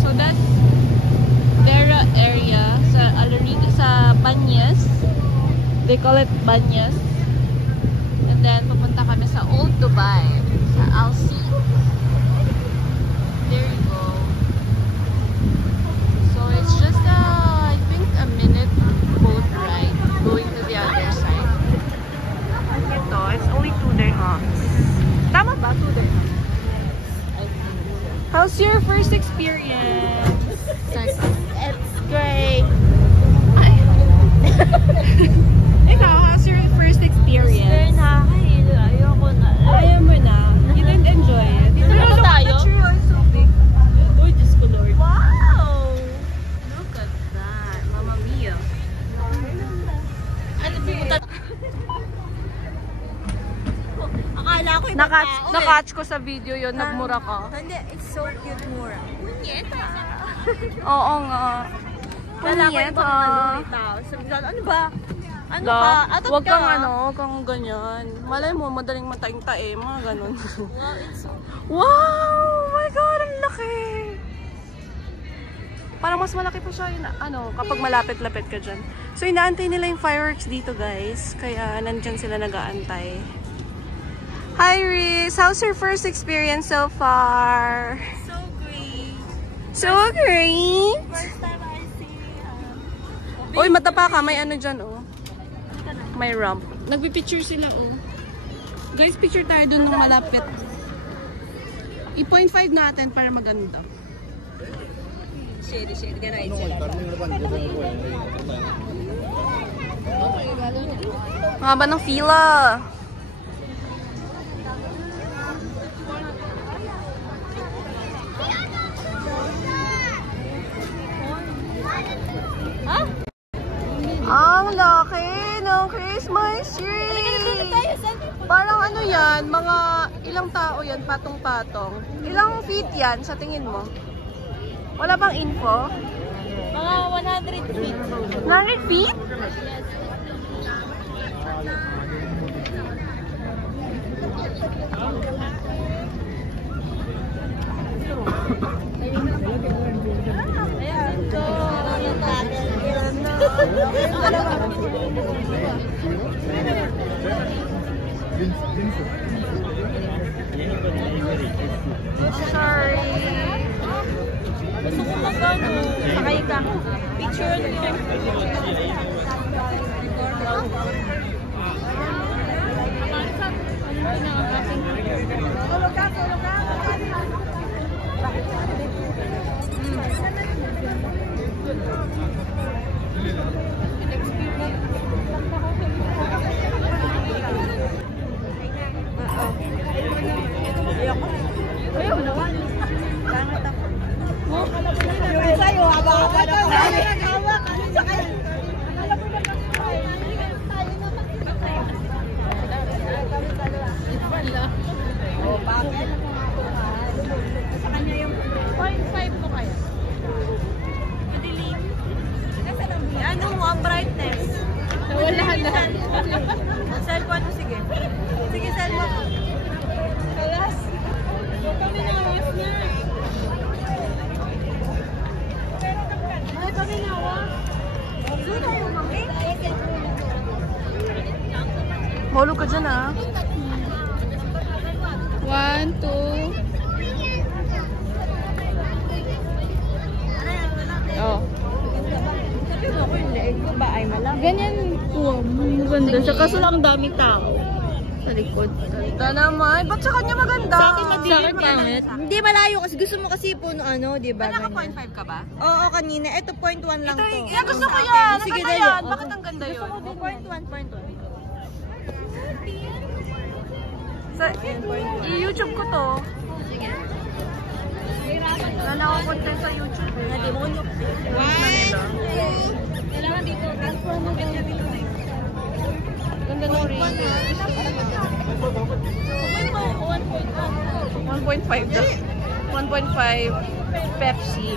So that's Vera area sa Alarica, sa Banyas. They call it Banyas. And then pupunta kami sa Old Dubai, sa Alsi. There you go. So it's just I think a minute boat ride going to the other side. Ito, it's only 2 dirhams. Tama ba? 2 dirhams? I think so. How's your first experience? It's great. Ikaw, how's your first experience? Very nakakahilig. Ayoko na. Ayaw mo na. You didn't enjoy it. Dito na ba tayo? The tree are so big. Uy, Diyos ko Lord. Wow! Look at that. Mamma mia. Ano pumunta? Akala ko ibang tao eh. Nakatch ko sa video yon, nagmura ka. Hindi, it's so cute mura. Punyeta. Oo nga. Akala ko ibang tao. Sabi ko, ano ba? Ano ka? Atot Huwag ka. kang huwag kang ganyan. Malay mo, madaling mataing-tae, mga ganun. Wow, it's so Wow! Oh my God, ang laki! Parang mas malaki po siya yun, kapag malapit-lapit ka dyan. So, inaantay nila yung fireworks dito, guys. Kaya, nandyan sila nag-aantay. Hi, Riz! How's your first experience so far? so great. So great! First time I see Uy, matapa ka. May ano dyan, oh. May ramp. Nagpipicture sila, oh. Guys, picture tayo dun ng malapit. I-0.5 natin para maganda. Shady, gano'n sila. Haba ng fila. Ha? Ang laki ng Christmas tree! Parang ano yan, mga ilang tao yan, patong-patong. Ilang feet yan sa tingin mo? Wala bang info? Mga 100 feet. 100 feet? Ayan, so, Sorry. gusto ko magano. Sakay ka. Picture nyo. Ayaw naman. Sangat ako. Yung sa'yo, haba-haba na ko. Hawak, ano sa kayo? Alam mo ba tayo naman. Oh, bakit? Sa kanya yung 0.5 mo kaya? Madilim. Ano mo, ang brightness? Wala na. Cellphone mo, sige. Sige, cellphone mo. Alas. Kami nawas na. Ay, kami nawas. Doon tayo, mami. Mahulog ka dyan, ah. 1, 2. Oh. Sabi mo ko yung leeg ko ba ay malaki? Ganyan po. Maganda siya. Kaso lang daming tao. Sa likod. Ganda naman. Ba't sa kanya maganda? Sa akin madilim. Pangit. Hindi malayo kasi gusto mo kasi puno ano, di ba? Naka 0.5 ka ba? Oo, kanina. Ito 0.1 lang to. Yan, gusto ko yan. Sige, Maganda dali. yan. Bakit ang ganda yun? 0.1. Sa, i-YouTube ko to. Sige. Wala na ako content sa YouTube. Hindi mo ko. Kailangan dito. Transform mo ganyan dito. Ganda ng ring. 1.5 daw. 1.5 Pepsi.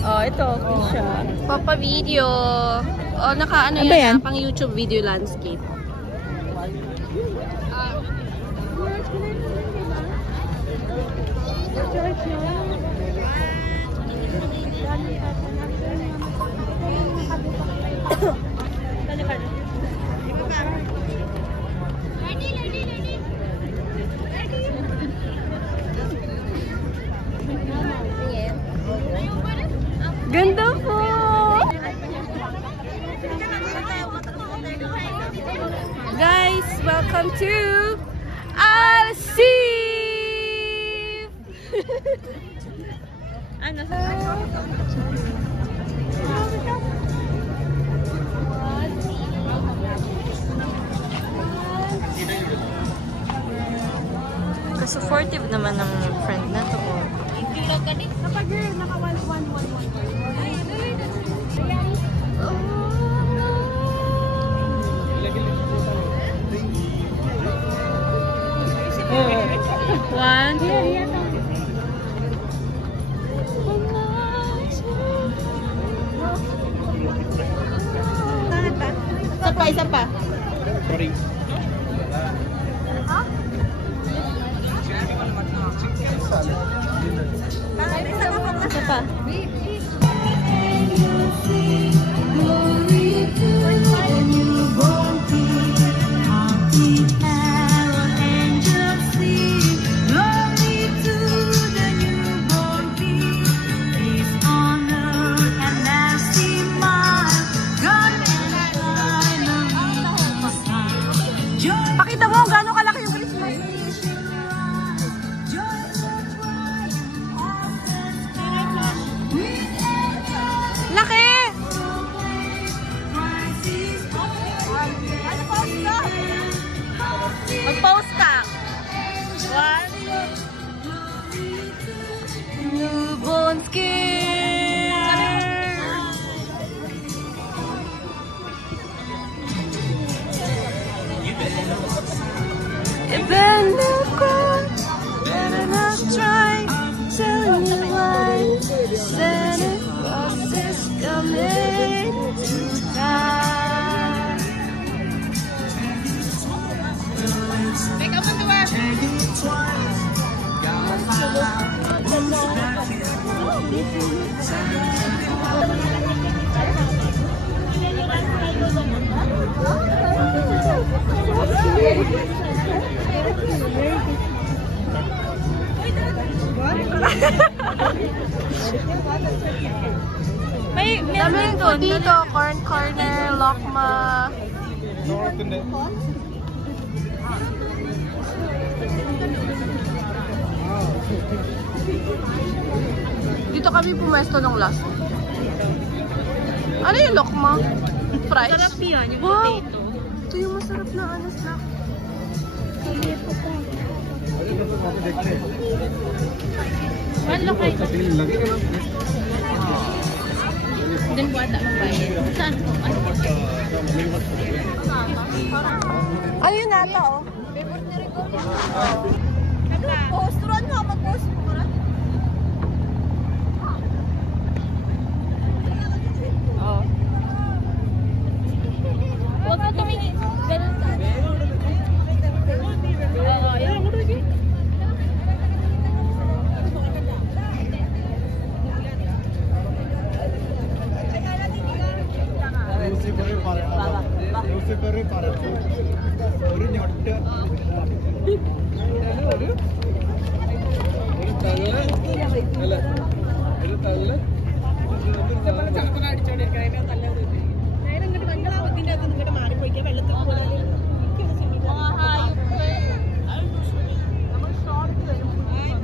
Oh, ito. Okay siya. Papa video. Oh, naka-ano yan? Pang YouTube video landscape. Ganda po! Guys, welcome to Alsip! Ano? Supportive naman ng friend na to. Kapag naka 1-1-1-1. One, two. Isa pa. Sorry. Isa pa. Pakita mo gaano kalaki yung Christmas tree. Laki! Mag-pause ka. One. Newborn skin. Even look on, better not try telling you why. Santa Claus is coming tonight. Make up on the web. May dami doon dito, corn corner, lokma. Dito kami pumesto ng last. Ano yung lokma? Fries? Sarap yan, yung potato. Ito yung masarap na ano snack. Wala kayo. Then buwata ng bayan. Saan po? Ano yun nata oh? Favorite ni Rico. Post run mo, mag-post mo rin. Oo. Huwag ka tumingin. Ganun ka. Oo, yan.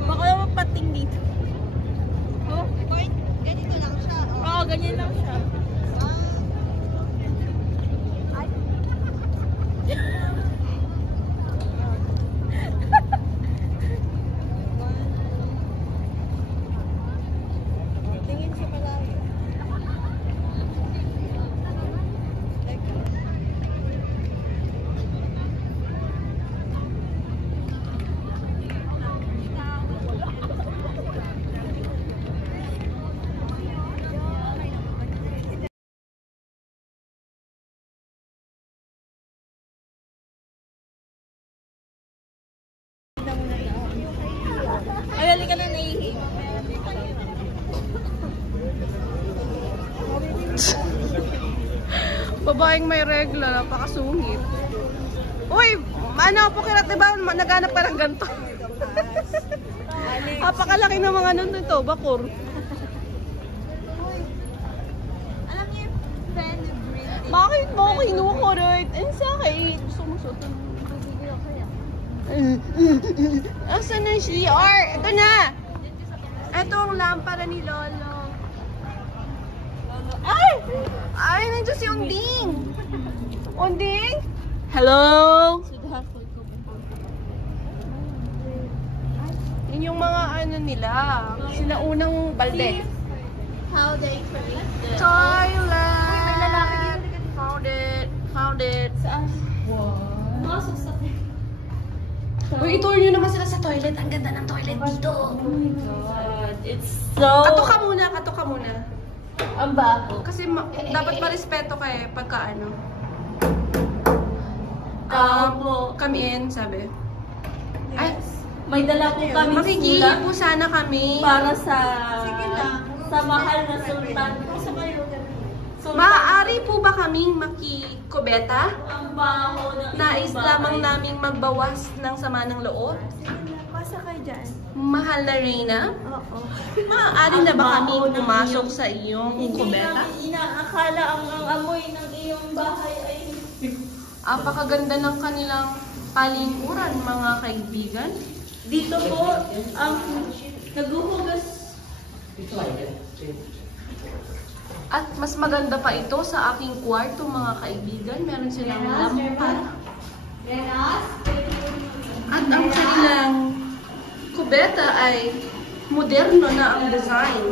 Baka naman pating dito. Oh, ganito lang siya. Oo, ganyan lang siya. Tingin siya palagi. Ay, dali ka na naihi. Babaeng may regla, napakasungit. Uy, ano, pakirat, diba, naghanap ka ng ganito? Napakalaki ng mga ano nito, bakor. Bakit mo kinukurot? Ang sakit. Gusto mo suot. Asan na CR? Ito na! Ito ang lampara ni Lolo. Ay! Ay, nandiyan si Unding! Unding? Hello? Yun yung mga ano nila. Sila unang balde. How they create the... Toilet! Uy, may lalaki dito. Found it. Found it. Saan? Masok sa... Uy, itour nyo naman sila sa toilet. Ang ganda ng toilet dito. Oh my God. It's so... Kato ka muna. Ang baho. Kasi dapat marespeto ka eh, pagka ano. Come in, sabi. Ay, may dala po kami makikili po sana kami. para sa... Sige lang. Sa mahal na sultan. Maaari po ba kaming makikubeta? Ang baho ng Nais lamang naming magbawas ng sama ng loob? Pasa kayo dyan. Mahal na Reyna? Oo. Maaari na ba kami pumasok sa iyong kubeta? Hindi inaakala ang amoy ng iyong bahay ay... Apakaganda ng kanilang palikuran, mga kaibigan. Dito po, ang naguhugas. At mas maganda pa ito sa aking kwarto, mga kaibigan. Meron silang lampa. At ang kanilang kubeta ay moderno na ang design.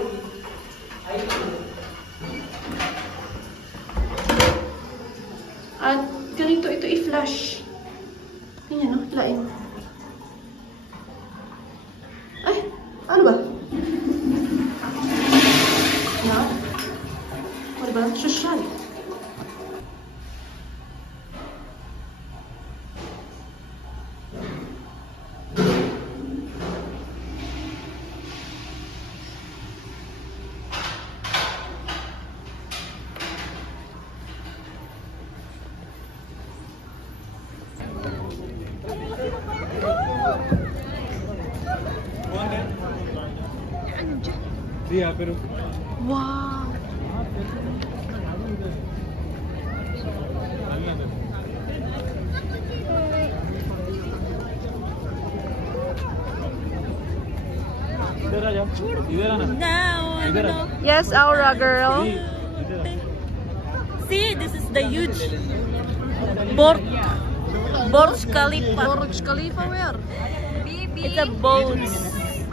At ganito ito i-flash. Ganyan, no? Lain. Ay, ano ba? Na? Ano ba? Social. Sí, pero... Wow! इधर आ जाओ इधर आना इधर आ Yes, Aura girl. इधर आ See, this is the huge Burj Khalifa. Burj Khalifa where? It's a boat.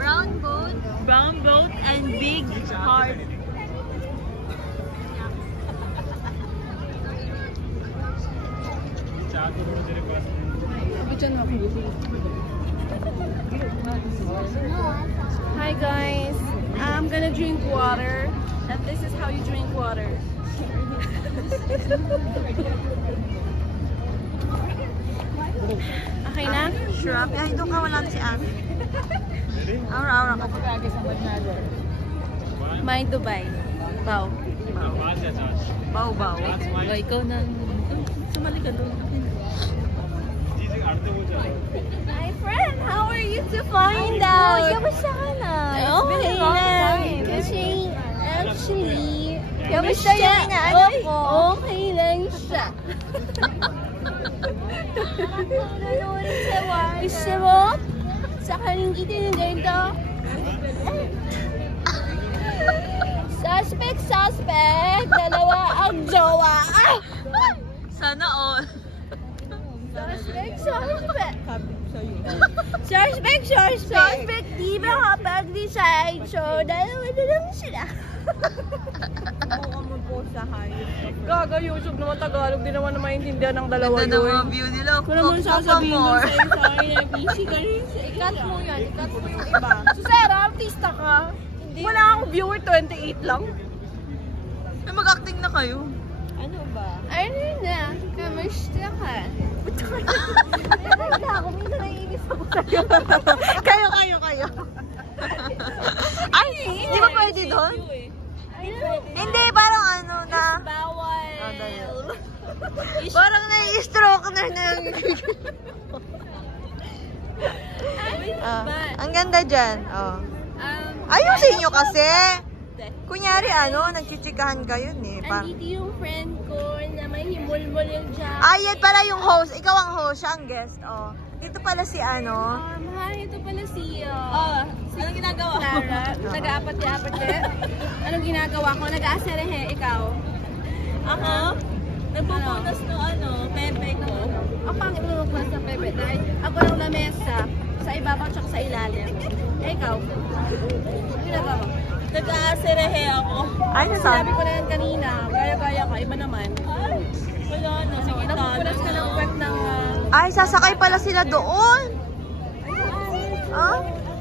Brown boat. Brown boat and big heart. चार तो तेरे पास Hi guys, I'm gonna drink water, and this is how you drink water. Okay na? Sure. Ay, doon ka wala si Ate. Aura ka. My Dubai. Bow. पाँच या चार Bow. Ikaw na. Sumali ka doon. जी जी आड़ते वो चलो My friend, how are you to find out? Kamusta ka na? Oh, It's been a long time. Kasi actually, Kamusta yung inaano ko? Okay lang siya. Gusto mo? Sa kaning itinigay to? Suspect! Dalawa ang jowa! Sana all. Suspect! Di ba kapag decide? So, dalawa na lang sila. Gaga, YouTube naman Tagalog. Di naman maintindihan ng dalawa Ganda ng yun. mga view nila. Kung naman sasabihin mo more. sa akin na busy ka rin. I-cut mo yan. I-cut mo yung iba. So, Sarah, artista ka. Wala akong viewer, 28 lang. Ay, mag-acting na kayo. Ano na? Kamusta ka? Wala ako. Minsan naiinis ako sa'yo. Kayo. Ay, di ba pwede doon? Hindi, parang ano na. Bawal. Parang nai-stroke na ang ganda dyan. Oh. Ayusin nyo kasi. Kunyari nagchichikahan kayo eh. Andito yung friend ko na may himulmul yung jacket. Ay, yan pala yung host. Ikaw ang host, siya ang guest. Oh. Dito pala si Hi, ito pala si... Anong ginagawa mo? Clara. Nag-aapat-apat Anong ginagawa ko? Nag-aaserehe, ikaw. Ako? Nagpupunas no pepe ko. Ang pangit mo magpunas ng pepe dahil ako lang lamesa sa ibabaw at sa ilalim. Ikaw? Ano ginagawa mo? Nag-aaserehe ako. Ay, nasabi ko na yan kanina. Gaya-gaya ka, iba naman. Ay, wala na. Sige, Nagpupunas ka ng wet ng... Ay, sasakay pala sila doon.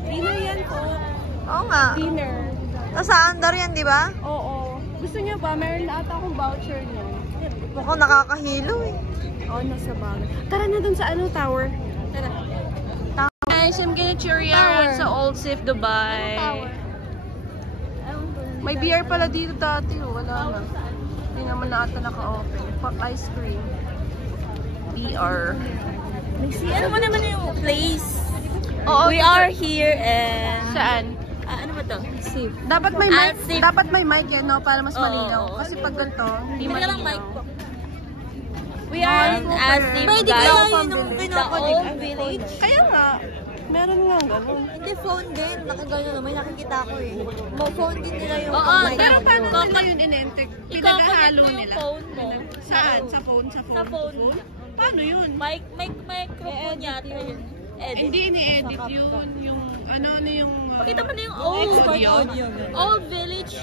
Dinner yan po. Oo nga. Dinner. Sa andar yan, di ba? Oo. Gusto niyo ba? Meron na ata akong voucher nyo. Mukhang nakakahilo eh. Oo, nasa bagay. Tara na dun sa tower. Tara. Guys, I'm gonna cheer you around sa Old Safe Dubai. May beer pala dito dati. Wala na. Hindi naman na ata naka-open. Fuck ice cream. BR. Ano mo naman yung place? Oo, We are here and... Saan? ano ba to? Safe. Dapat may mic. Safe. Dapat may mic yan, no? Para mas Oo, malinaw. oo. Kasi pag ganito, hindi Hindi lang mic malinaw. ko. We are in Asif, Pwede guys. kaya yun yung kinoconnect ang village. Kaya nga. Meron nga ganun. Hindi, phone din. Nakagano naman, nakikita ko eh. Phone din nila yung Pero mic. paano nila yun in-enter? Pinagahalo Iko-connect mo yung nila? phone mo. Saan? Sa phone? Sa phone. Paano yun? Microphone yata yun. Edit. Hindi ini-edit yun, yung ano yung Pakita mo na yung old audio. Old village.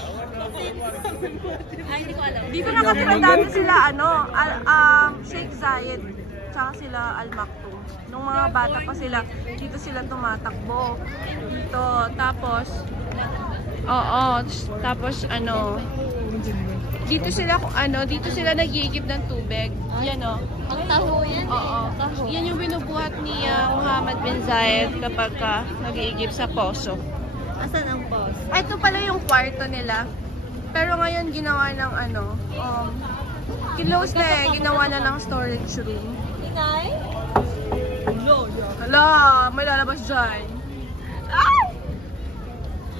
Ay, hindi ko alam. Dito nakatira dati sila, Sheikh Zayed, tsaka sila Al Maktoum. Nung mga bata pa sila, dito sila tumatakbo. Dito, tapos, dito sila nag-iigib ng tubig. Yan Ang taho yan Oo. Yan yung binubuhat ni Muhammad bin Zayed kapag nag-iigib sa poso. Asan ang post? Ito pala yung kwarto nila. Pero ngayon ginawa ng close na ginawa na ng storage room. Inay? Hala, may lalabas dyan. Ay!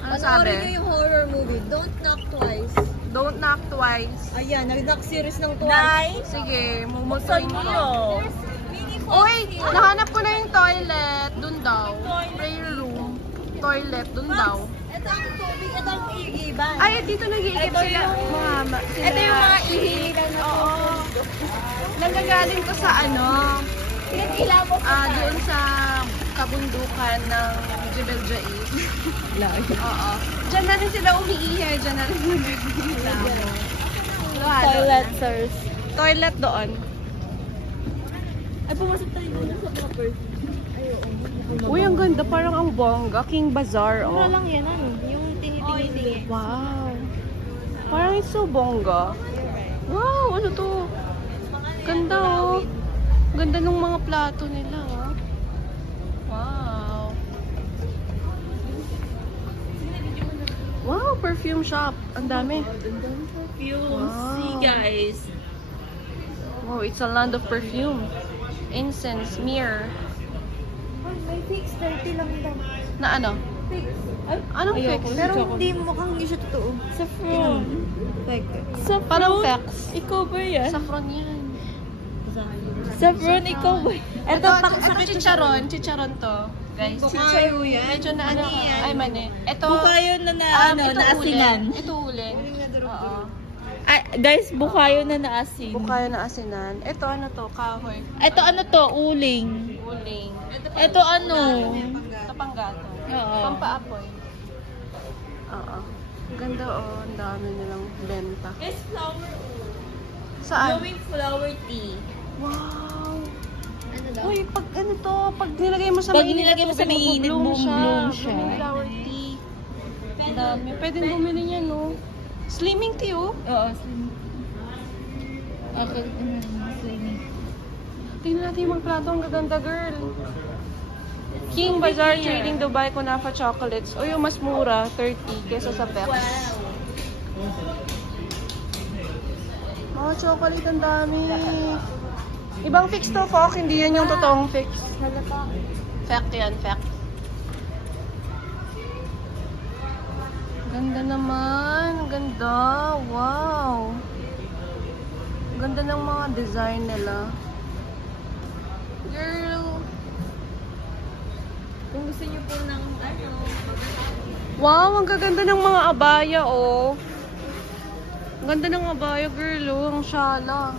Ano sabi? Panoorin nyo yung horror movie, Don't Knock Twice. Don't knock twice. Ayan, nag-knock series ng twice. Sige, mumutuin mo. Mini Uy, nahanap ko na yung toilet. Dun daw. Prayer room. Toilet, dun daw. Ito ang tubig, ito ang iigiban. Ay, dito nag-iigib Ito sila. yung- Sila. Ito yung mga ihihilan na Oo. Nanggagaling to sa doon sa kabundukan ng Jebel Jais. Oo. Diyan na rin sila umiihi. Diyan na rin sila. Toilet, sirs. Toilet doon. Ay, pumasok tayo doon sa proper. Uy, ang ganda. Parang ang bongga. King Bazaar. Oh. Ano lang yan, yung tinitingin. Wow. Parang it's so bongga. Wow, ano to? Ganda oh. Ganda ng mga plato nila oh. Wow. Wow, perfume shop. Ang dami. Perfume. Wow. See, guys. Wow, it's a land of perfume. Incense, myrrh. May fix, 30 lang daw. Na ano? Fix. Anong fix? Pero hindi mukhang hindi siya totoo. Saffron. Parang fix. Ikaw ba yan? Saffron yan. Saffron, ikaw ba yan? Ito chicharon. Chicharon to. Guys, Bukayo yan. medyo na ano. Ay, mani. Ito, Bukayo na ito naasinan. ulen. Ito ulen. Oo. Ay, guys, bukayo na naasin. Bukayo na asinan. Ito ano to? Kahoy. Ito ano to? Uling. Uling. Ito ano? Ito panggato. Oo. Pampaapoy. Oo. Ganda oh. Ang dami nilang benta. Guys, flower. Saan? Glowing flower tea. Wow. Ano daw? Uy, pag ano to, pag nilagay mo sa Pag mainit nilagay mo na sa tubig, mainit, mag-bloom bloom siya. Blooming flower tea. Ang dami. Pwedeng bumili niyan, no? Slimming tea, oh. Oo, slimming. Okay, slimming. Tingnan natin yung mga plato. Ang gaganda, girl. King Bazaar Trading Dubai Kunafa Chocolates. O yung mas mura, 30 kesa sa Pex. Wow. Mga chocolate, ang dami. Ibang fix to, Fok. Hindi yan yung totoong fix. Fact yan, fact. Ganda naman. Ganda. Wow. Ganda ng mga design nila. Girl. Kung gusto niyo po ng ano, Wow, ang gaganda ng mga abaya, oh. Ang ganda ng abaya, girl, oh. Ang shala.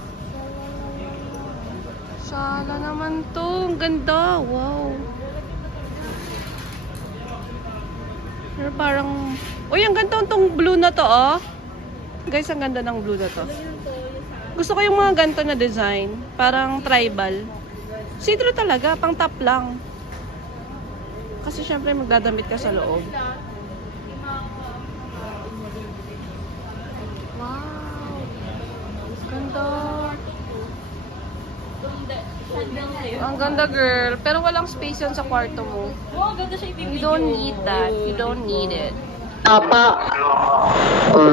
Shala naman to. Ang ganda. Wow. Pero parang... Uy, ang ganda tong blue na to, oh. Guys, ang ganda ng blue na to. Gusto ko yung mga ganito na design. Parang tribal. See-through talaga. Pang top lang. Kasi syempre magdadamit ka sa loob. Wow. Ganda. Ang ganda, girl. Pero walang space yun sa kwarto mo. oh, ganda siya ibibigyo. You don't need that. You don't need it. Apa,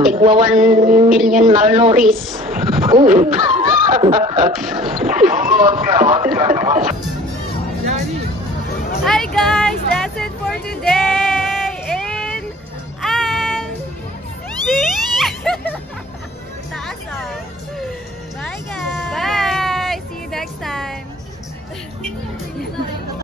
tigwa 1 million malnourished. Hi guys! That's it